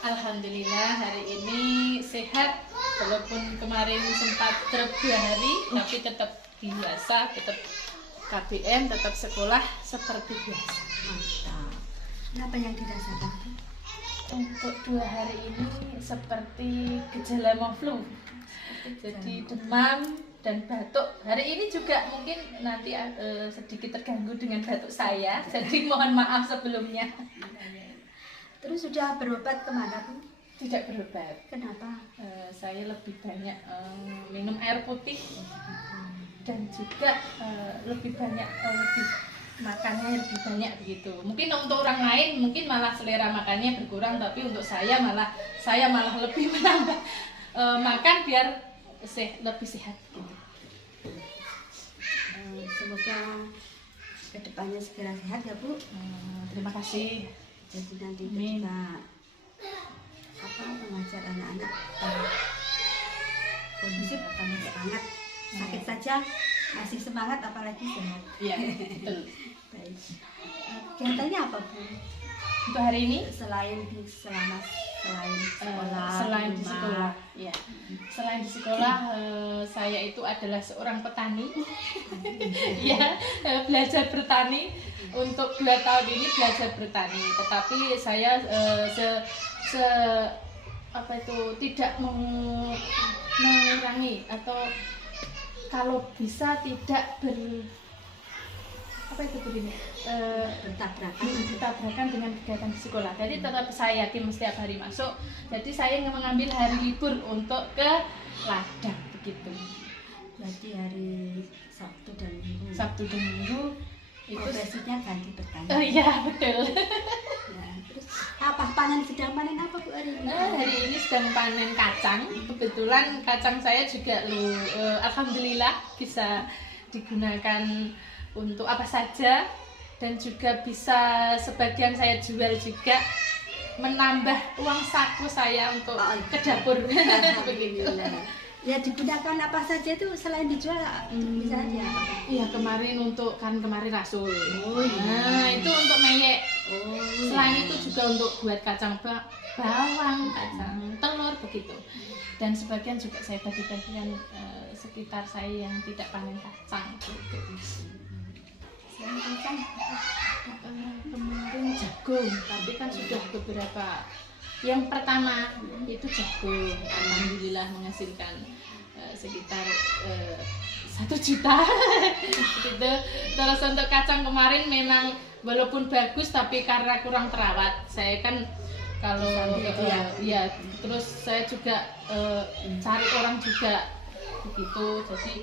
Alhamdulillah hari ini sehat, walaupun kemarin sempat drop 2 hari, tapi tetap biasa, tetap KBM, tetap sekolah seperti biasa. Mantap. Apa yang dirasakan? Untuk 2 hari ini seperti gejala mau flu, jadi demam dan batuk. Hari ini juga mungkin nanti sedikit terganggu dengan batuk saya, jadi mohon maaf sebelumnya. Terus sudah berobat kemana, Bu? Tidak berobat. Kenapa? Saya lebih banyak minum air putih dan juga lebih banyak lebih makannya lebih banyak begitu. Mungkin untuk orang lain mungkin malah selera makannya berkurang, tapi untuk saya malah lebih menambah makan biar lebih sehat gitu. Semoga kedepannya segera sehat ya, Bu. Terima kasih. Jadi nanti Amin. ketika mengajar anak-anak kondisi tambah semangat. Sakit saja masih semangat, apalagi sehat. Iya, betul. Baik. Kegiatannya apa, Bu? Untuk hari ini Selain sekolah, selain di rumah. sekolah, ya. Selain di sekolah, saya itu adalah seorang petani. Ya, belajar bertani. Untuk 2 tahun ini belajar bertani. Tetapi saya tidak mengurangi atau kalau bisa tidak bertabrakan dengan kegiatan di sekolah. Jadi tetap saya yakin setiap hari masuk. Jadi saya mengambil hari libur untuk ke ladang begitu. Berarti hari Sabtu dan Minggu. Sabtu dan Minggu itu Profesinya ganti bertani. iya betul. Ya, terus sedang panen apa, Bu, hari ini? Hari ini sedang panen kacang. Kebetulan kacang saya juga alhamdulillah bisa digunakan untuk apa saja, dan juga bisa sebagian saya jual juga, menambah uang saku saya untuk ke dapur. Begitu. Ya, digunakan apa saja itu selain dijual, misalnya apa? Iya, kemarin rasul. Oh iya. Nah, itu untuk meyek. Oh, Selain itu juga untuk buat kacang bawang, kacang telur begitu. Dan sebagian juga saya bagi-bagikan sekitar saya yang tidak panen kacang. selain kacang, Kemarin jagung, tapi kan sudah beberapa. Yang pertama itu jagung, alhamdulillah menghasilkan sekitar 1 juta. Gitu. Terus untuk kacang kemarin memang walaupun bagus, tapi karena kurang terawat. Saya kan kalau ya terus saya juga cari orang juga begitu, jadi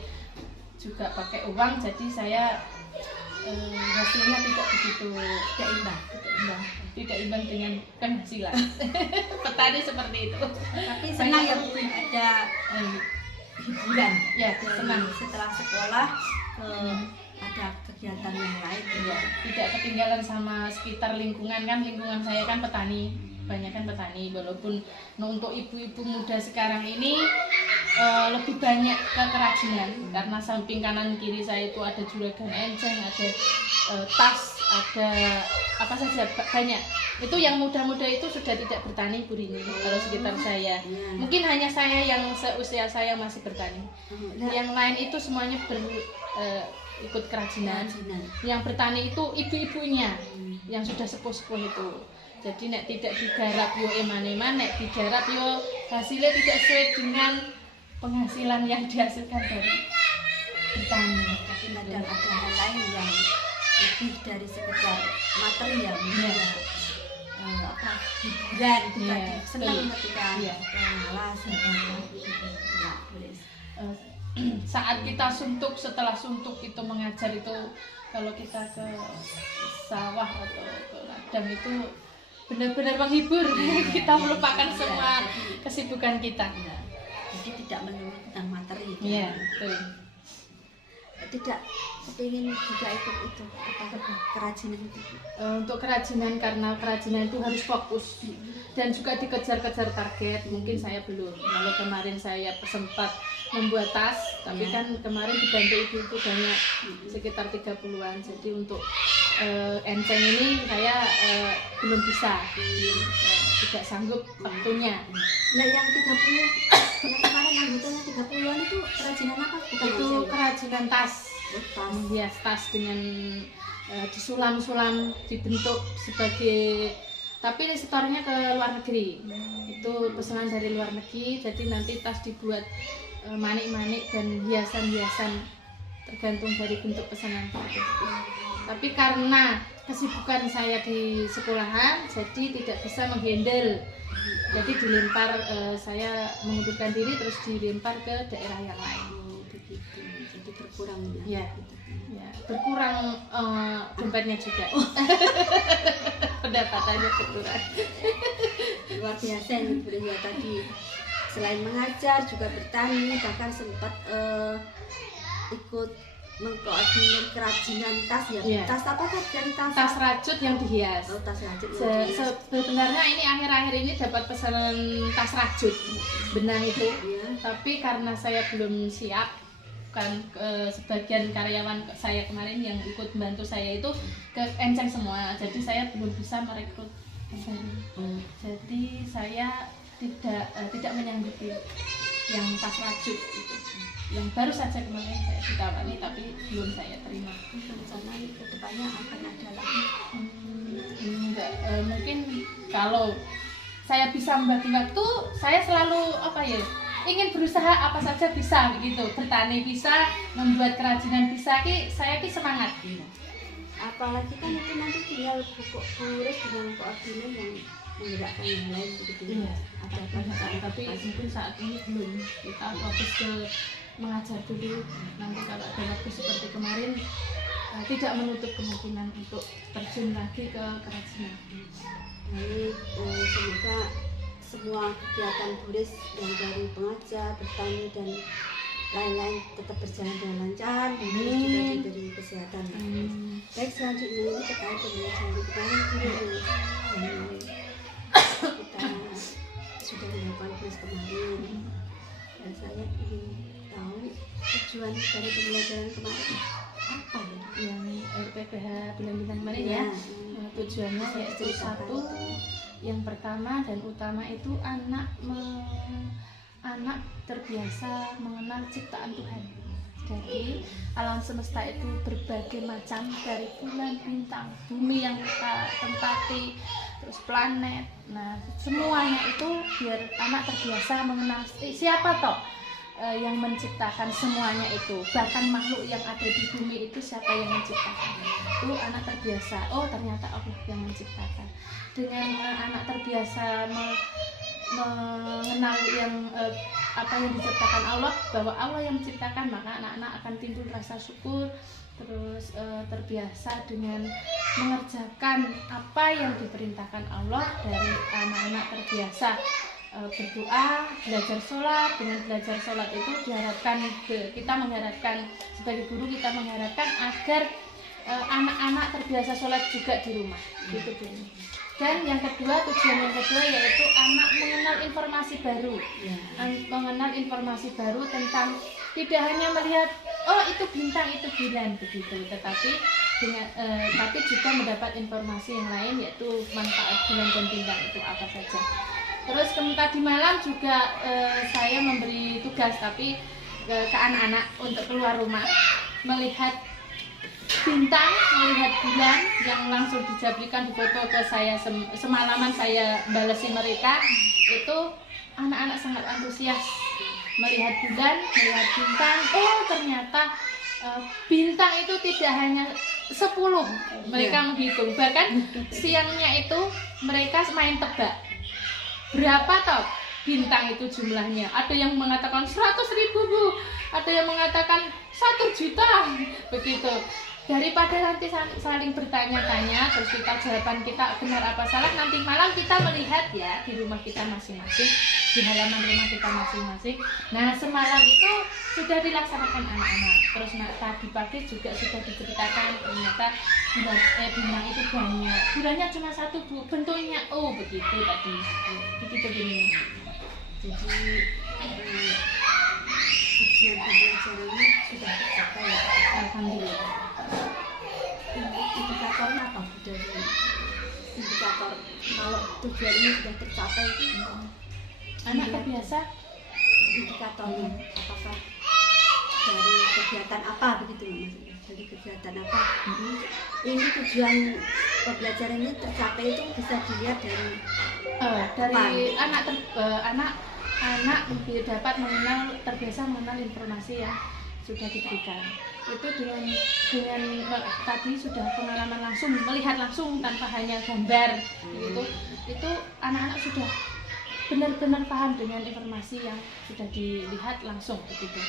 juga pakai uang, jadi saya hasilnya tidak begitu tidak imbang dengan penghasilan. Petani seperti itu. tapi senang ya, Bu, ada hiburan. Ya, senang. Setelah sekolah ada kegiatan yang lain. Ya, tidak ketinggalan sama sekitar lingkungan, kan lingkungan saya kan petani, banyak kan petani. Walaupun untuk ibu-ibu muda sekarang ini lebih banyak ke kerajinan, karena samping kanan kiri saya itu ada juragan enceng, ada tas, ada apa saja banyak. Itu yang muda-muda itu sudah tidak bertani, Bu Rini. Kalau sekitar saya, mungkin hanya saya yang seusia saya masih bertani. Yang lain itu semuanya ikut kerajinan. Yang bertani itu ibu-ibunya yang sudah sepuh-sepuh itu. Jadi nek tidak digarap yo eman-eman, nek digarap yo hasilnya tidak sesuai dengan penghasilan yang dihasilkan dari bertani. Tapi kadang ada hal lain yang lebih dari sekedar material, hiburan itu tadi. Senang ketika malas saat kita suntuk, setelah suntuk itu mengajar itu, kalau kita ke sawah atau ke ladang itu benar-benar menghibur. Kita melupakan semua kesibukan kita. Jadi tidak melulu tentang materi. Iya, betul. Tidak ingin juga ikut itu kerajinan itu. Untuk kerajinan, karena kerajinan itu harus fokus dan juga dikejar-kejar target. Mungkin saya belum. Kalau kemarin saya sempat membuat tas, tapi kan kemarin dibantu ibu-ibu banyak, sekitar 30-an. Jadi untuk enceng ini saya belum bisa. tidak sanggup waktunya. Nah yang 30 yang kemarin anggotanya 30-an itu kerajinan apa? Bukan Itu aja ya? kerajinan tas, Tas. menghias tas dengan disulam-sulam dibentuk sebagai, tapi setornya ke luar negeri. Itu pesanan dari luar negeri, jadi nanti tas dibuat manik-manik dan hiasan-hiasan tergantung dari bentuk pesanan itu. Tapi karena kesibukan saya di sekolahan, jadi tidak bisa menghandle. Jadi dilempar, saya mengundurkan diri terus dilempar ke daerah yang lain. Oh, begitu. Jadi berkurang Ya, ya berkurang dompetnya juga. Pendapatannya berkurang. Luar biasa ini Bu ya, tadi selain mengajar juga bertani, bahkan sempat ikut mengkoordinir kerajinan tas ya. Iya. Tas apa kan dari tas? Tas rajut yang dihias. Oh, tas rajut. Sebenarnya ini akhir-akhir ini dapat pesanan tas rajut benang itu, Iya. tapi karena saya belum siap, kan sebagian karyawan saya kemarin yang ikut bantu saya itu ke enceng semua, jadi saya belum bisa merekrut yang baru. Jadi saya tidak menyanggupi yang tas rajut itu, yang baru saja kemarin saya ditawari tapi belum saya terima. Rencana ke depannya akan ada lagi. Enggak, mungkin kalau saya bisa membagi waktu, saya selalu ingin berusaha apa saja bisa begitu, bertani bisa, membuat kerajinan bisa, saya semangat gitu. Apalagi kan itu nanti tinggal urus dengan koordinir yang menggerakkan yang lain begitu. Iya. Ada apa Tapi mungkin saat ini belum, kita fokus ke mengajar dulu. Nanti kalau ada waktu seperti kemarin, tidak menutup kemungkinan untuk terjun lagi ke kerajinan. Baik, semoga semua kegiatan tulis yang dari pengajar, bertani dan lain-lain tetap berjalan dengan lancar, dan terus juga diberi kesehatan. Baik, selanjutnya ini terkait pembelajaran di kemarin dulu. Kita sudah melakukan tulis kemarin, dan saya ingin tahu tujuan dari pembelajaran kemarin apa ya? Yang RPPH bulan bintang kemarin ya, tujuannya yaitu satu, yang pertama dan utama itu anak terbiasa mengenal ciptaan Tuhan. Jadi alam semesta itu berbagai macam, dari bulan, bintang, bumi yang kita tempati, terus planet. Nah, semuanya itu biar anak terbiasa mengenal siapa toh yang menciptakan semuanya itu. Bahkan makhluk yang ada di bumi itu siapa yang menciptakan. Itu anak terbiasa, oh ternyata Allah yang menciptakan. Dengan anak terbiasa mengenal apa yang diciptakan Allah, bahwa Allah yang menciptakan, maka anak-anak akan timbul rasa syukur, terus terbiasa dengan mengerjakan apa yang diperintahkan Allah. Dari anak-anak terbiasa berdoa, belajar sholat. Dengan belajar sholat itu diharapkan, kita mengharapkan sebagai guru, kita mengharapkan agar anak-anak terbiasa sholat juga di rumah gitu. Dan yang kedua, tujuan yang kedua yaitu anak mengenal informasi baru, mengenal informasi baru tentang, tidak hanya melihat oh itu bintang, itu bulan begitu, tetapi tapi juga mendapat informasi yang lain, yaitu manfaat bulan dan bintang itu apa saja. Terus tadi malam juga saya memberi tugas tapi ke anak-anak untuk keluar rumah melihat bintang, melihat bulan, yang langsung dijablikan di foto ke saya. Semalaman saya balesi mereka, itu anak-anak sangat antusias melihat bulan, melihat bintang. Oh ternyata bintang itu tidak hanya 10, mereka menghitung. Bahkan siangnya itu mereka main tebak berapa toh bintang itu jumlahnya. Ada yang mengatakan 100.000 Bu, ada yang mengatakan 1 juta begitu. Daripada nanti saling bertanya-tanya terus jawaban kita benar apa salah, nanti malam kita melihat ya di rumah kita masing-masing, di halaman rumah kita masing-masing. Nah semalam itu sudah dilaksanakan anak-anak. Terus tadi pagi juga sudah diceritakan ternyata bintang itu banyak, bulannya cuma 1 Bu, bentuknya oh begitu tadi, begitu gini. Jadi tujuan pembelajarannya sudah tercapai ya. Alhamdulillah. Indikatornya apa Bu, dari indikator kalau tujuan ini sudah tercapai itu Anak dilihat terbiasa. indikatornya apakah dari kegiatan apa begitu maksudnya, dari kegiatan apa ini tujuan pembelajaran ini tercapai itu bisa dilihat dari Dari anak dapat mengenal, terbiasa mengenal informasi yang sudah diberikan. Itu dengan tadi sudah pengalaman langsung, melihat langsung tanpa hanya gambar gitu. Itu anak-anak sudah benar-benar paham dengan informasi yang sudah dilihat langsung begitu.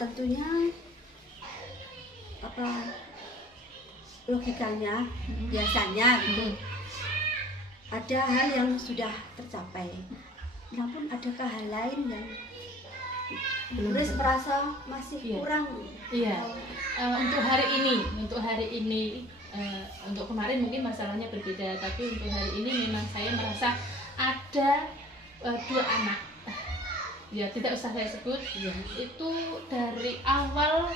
tentunya apa logikanya biasanya gitu. Ada hal yang sudah tercapai, namun adakah hal lain yang Doris merasa masih Iya. kurang? Iya. Untuk hari ini, untuk kemarin mungkin masalahnya berbeda, tapi untuk hari ini memang saya merasa ada 2 anak. Ya tidak usah saya sebut. Iya. Itu dari awal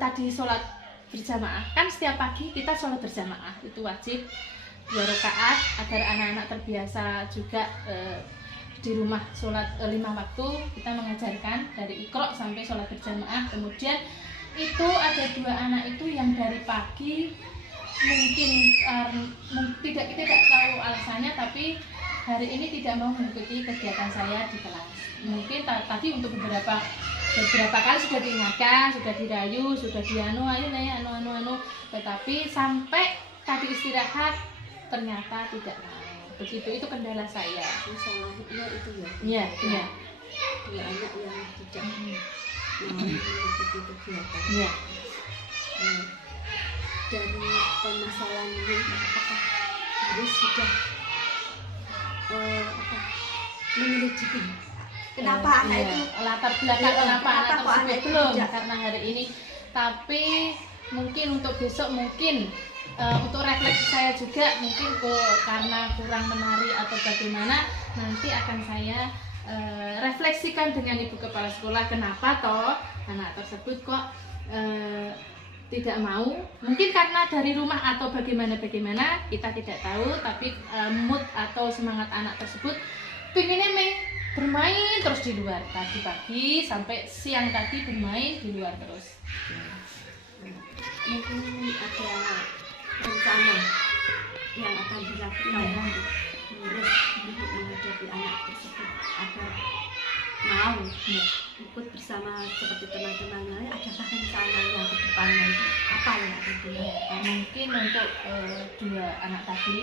tadi sholat berjamaah, kan setiap pagi kita sholat berjamaah itu wajib 2 rakaat agar anak-anak terbiasa juga di rumah sholat 5 waktu. Kita mengajarkan dari Iqra sampai sholat berjamaah. Kemudian itu ada 2 anak itu yang dari pagi mungkin tidak tahu alasannya, tapi hari ini tidak mau mengikuti kegiatan saya di kelas. Mungkin tadi untuk beberapa kali sudah diingatkan, sudah dirayu, sudah dianu, ayo naya anu, tetapi sampai tadi istirahat ternyata tidak mau. Begitu, itu kendala saya. Masalahnya itu ya. Iya, iya. 2 anak yang tidak mau mengikuti kegiatan. Iya. Dari permasalahan ini apakah Doris sudah menyelidiki kenapa anak Iya, itu latar belakang kenapa anak kok tersebut anak itu belum tidak? karena hari ini, tapi mungkin untuk besok mungkin untuk refleksi saya juga mungkin karena kurang menari atau bagaimana, nanti akan saya refleksikan dengan ibu kepala sekolah kenapa toh anak tersebut kok tidak mau. Mungkin karena dari rumah atau bagaimana kita tidak tahu, tapi mood atau semangat anak tersebut pengennya bermain terus di luar. Tadi pagi sampai siang tadi bermain di luar terus. mungkin ada rencana yang akan dilakukan Doris untuk menghadapi anak tersebut agar mau ikut bersama seperti teman-teman lain. Adakah rencana yang ke depannya itu apa yang akan dilakukan? Mungkin untuk 2 anak tadi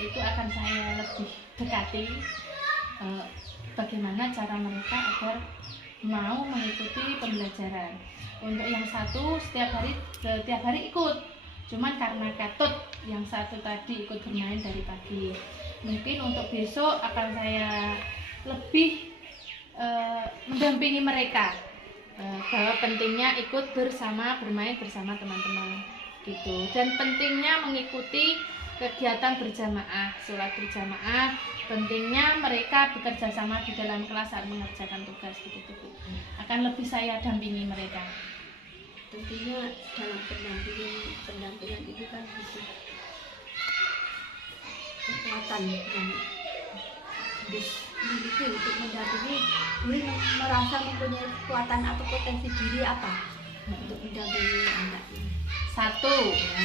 itu akan saya lebih dekati bagaimana cara mereka agar mau mengikuti pembelajaran. Untuk yang satu setiap hari ikut, cuman karena katut yang satu tadi ikut bermain dari pagi. Mungkin untuk besok akan saya lebih mendampingi mereka bahwa pentingnya ikut bermain bersama teman-teman gitu, dan pentingnya mengikuti kegiatan berjamaah, sholat berjamaah, pentingnya mereka bekerja sama di dalam kelas saat mengerjakan tugas gitu. Akan lebih saya dampingi mereka. Tentunya dalam pendampingan itu kan butuh kekuatan yang dimiliki untuk mendampingi. Doris merasa mempunyai kekuatan atau potensi diri apa untuk mendampingi anak ini? 1,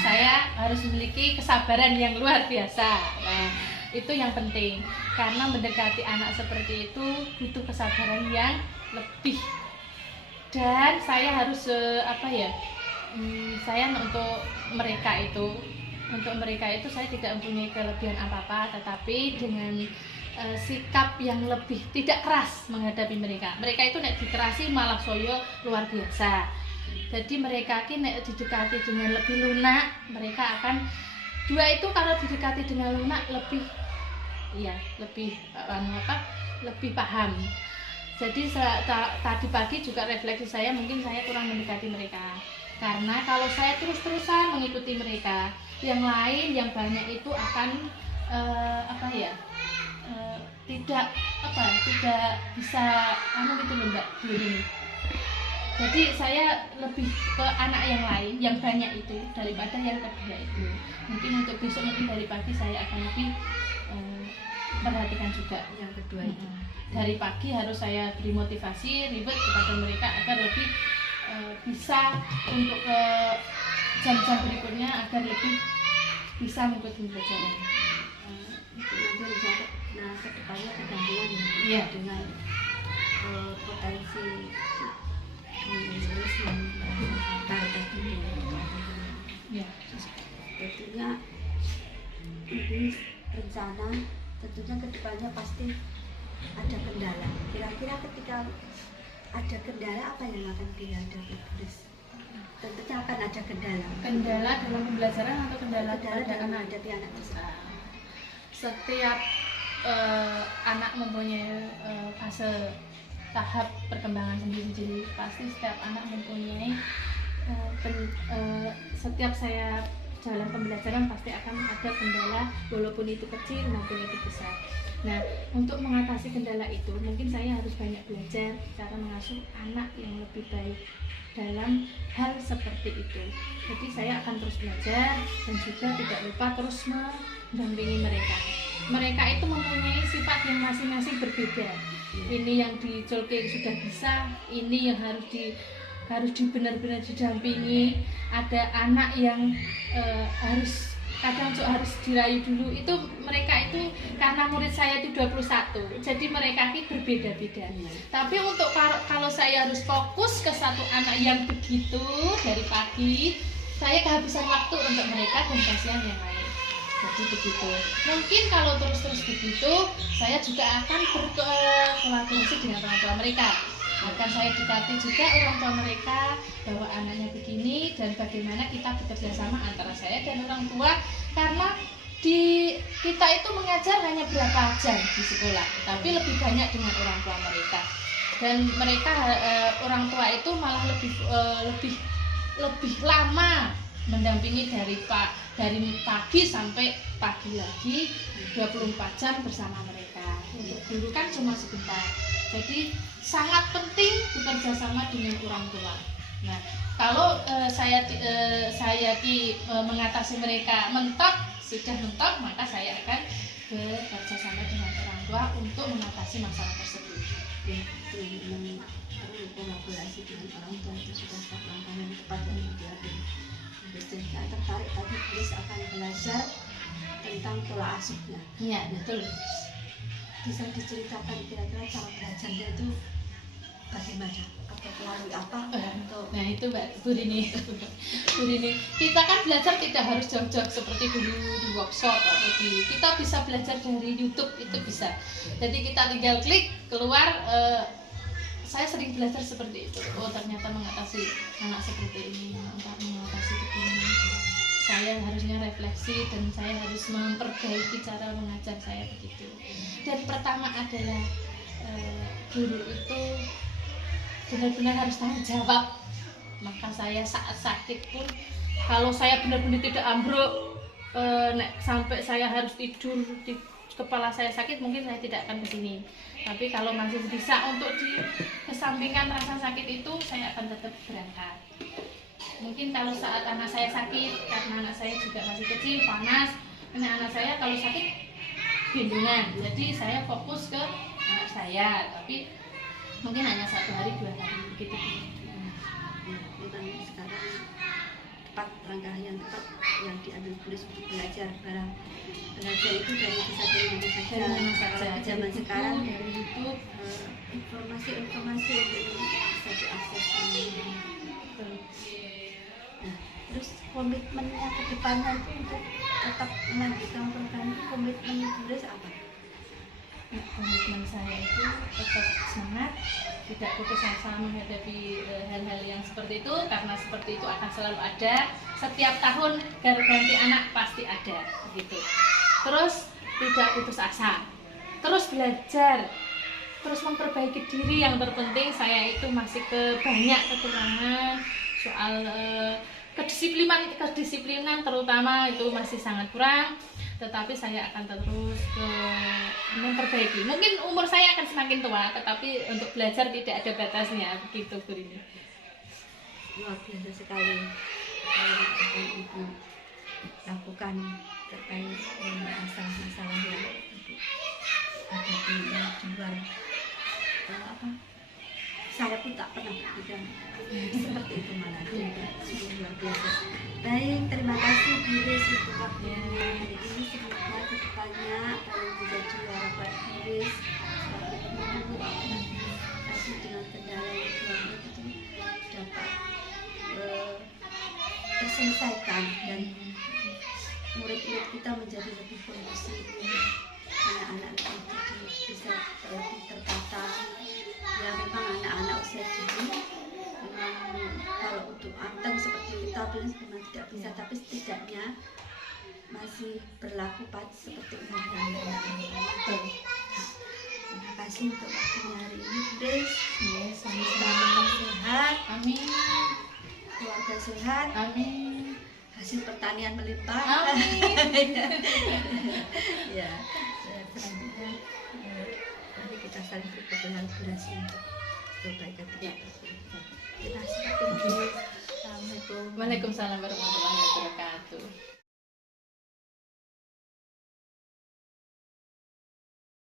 saya harus memiliki kesabaran yang luar biasa. Nah, itu yang penting, karena mendekati anak seperti itu butuh kesabaran yang lebih. Dan saya harus saya untuk mereka itu saya tidak mempunyai kelebihan apa-apa, tetapi dengan sikap yang lebih tidak keras menghadapi mereka. Mereka itu nek dikerasi malah soyo luar biasa. Jadi mereka nek didekati dengan lebih lunak, mereka akan 2 itu kalau didekati dengan lunak lebih paham. Jadi tadi pagi juga refleksi saya, mungkin saya kurang mendekati mereka. Karena kalau saya terus-terusan mengikuti mereka, yang lain yang banyak itu akan tidak bisa gitu loh Mbak. Jadi saya lebih ke anak yang lain yang banyak itu daripada yang kedua itu. Mungkin untuk besok mungkin dari pagi saya akan lebih perhatikan juga yang kedua itu. Dari pagi harus saya beri motivasi ribet kepada mereka agar lebih bisa untuk jam-jam berikutnya agar lebih bisa mengikuti pelajaran. Nanti rencana kedepannya kedampingan Iya. dengan potensi menulis yang tadi Ya. tentunya ini rencana tentunya kedepannya pasti ada kendala. Kira-kira ketika ada kendala apa yang akan dihadapi Buris? Tentunya akan ada kendala. Kendala dalam pembelajaran atau kendala Kendala pada dalam anak? menghadapi anak tersebut. Setiap anak mempunyai fase tahap perkembangan sendiri-sendiri. Pasti setiap anak mempunyai setiap saya jalan pembelajaran pasti akan ada kendala, walaupun itu kecil maupun itu besar. Nah, untuk mengatasi kendala itu mungkin saya harus banyak belajar cara mengasuh anak yang lebih baik dalam hal seperti itu. Jadi saya akan terus belajar dan juga tidak lupa terus mendampingi mereka. Mereka itu mempunyai sifat yang masing-masing berbeda. Ini yang di Jolke sudah bisa, ini yang harus benar-benar didampingi. Ada anak yang kadang harus dirayu dulu. Itu mereka itu karena murid saya itu 21. Jadi mereka itu berbeda-beda. Tapi untuk kalau saya harus fokus ke satu anak yang begitu dari pagi, saya kehabisan waktu untuk mereka dan kasihan yang lain. Jadi begitu. Mungkin kalau terus-terus begitu, saya juga akan berkolaborasi dengan orang tua mereka. Akan saya dekati juga orang tua mereka bahwa anaknya begini dan bagaimana kita bekerja sama antara saya dan orang tua, karena kita itu mengajar hanya berapa jam di sekolah, tapi lebih banyak dengan orang tua mereka. Dan mereka orang tua itu malah lebih lama mendampingi dari pagi sampai pagi lagi 24 jam bersama mereka. Untuk guru kan cuma sebentar. Jadi sangat penting bekerja sama dengan orang tua. Nah, kalau saya mengatasi mereka sudah mentok, maka saya akan bekerja sama dengan orang tua untuk mengatasi masalah tersebut. Ya, itu memang perlu kolaborasi dengan orang tua, itu sudah langkah yang tepat dan ideal. Dan saya tertarik tadi Buris akan belajar tentang pola asuhnya. Iya, betul. Bisa diceritakan kira-kira cara belajarnya itu bagaimana? Atau melalui apa? Nah itu Mbak Bu Rini. Kita kan belajar tidak harus jauh-jauh seperti dulu di workshop atau kita bisa belajar dari YouTube, itu bisa. Jadi kita tinggal klik keluar. Saya sering belajar seperti itu. Oh ternyata mengatasi anak seperti ini, mengatasi begini. Saya harusnya refleksi dan saya harus memperbaiki cara mengajar saya begitu. Dan pertama adalah guru itu benar-benar harus tanggung jawab. Maka saya saat sakit pun, kalau saya benar-benar tidak ambruk sampai saya harus tidur di kepala saya sakit, mungkin saya tidak akan kesini. Tapi kalau masih bisa untuk dikesampingkan rasa sakit itu, saya akan tetap berangkat. Mungkin kalau saat anak saya sakit, karena anak saya juga masih kecil, panas, ini anak saya kalau sakit gendongan, jadi saya fokus ke anak saya, tapi mungkin hanya 1 hari 2 hari begitu. Memang sekarang tepat, langkah yang tepat yang diambil Buris untuk belajar. Belajar itu dari bisa dari mana saja. Zaman sekarang dari YouTube, informasi itu bisa diakses. Nah, terus komitmennya ke depannya itu untuk tetap melanjutkan program itu, komitmen Buris apa? Komitmen saya itu tetap semangat, tidak putus asa menghadapi hal-hal yang seperti itu, karena seperti itu akan selalu ada. Setiap tahun ganti anak pasti ada begitu. Terus tidak putus asa, terus belajar, terus memperbaiki diri. Yang terpenting saya itu masih banyak kekurangan soal kedisiplinan terutama itu masih sangat kurang, tetapi saya akan terus memperbaiki. Mungkin umur saya akan semakin tua, tetapi untuk belajar tidak ada batasnya begitu Bu Rini. luar biasa sekali apa yang ibu lakukan terkait masalah-masalah yang ibu hadapi yang di luar apa saya pun tak pernah berpikir seperti itu malah sungguh luar biasa. Baik, terima kasih Bu Riz untuk waktunya hari ini. Semoga kedepannya apa yang menjadi harapan Bu Riz selalu ibu tapi dengan kendala yang banyak itu dapat terselesaikan dan murid-murid kita menjadi lebih kondusif, anak-anak itu bisa lebih tertata. Ya memang anak-anak usia dini memang kalau untuk anteng seperti kita bilang memang tidak bisa, tapi setidaknya masih berlaku seperti umur yang lain. Terima kasih untuk waktunya hari ini, Grace. Semoga sehat, Amin. keluarga sehat, Amin. hasil pertanian melimpah. Amin. Ya, selanjutnya nanti kita saling berkolaborasi untuk kebaikan kita. Terima kasih. Assalamualaikum. Waalaikumsalam warahmatullahi wabarakatuh.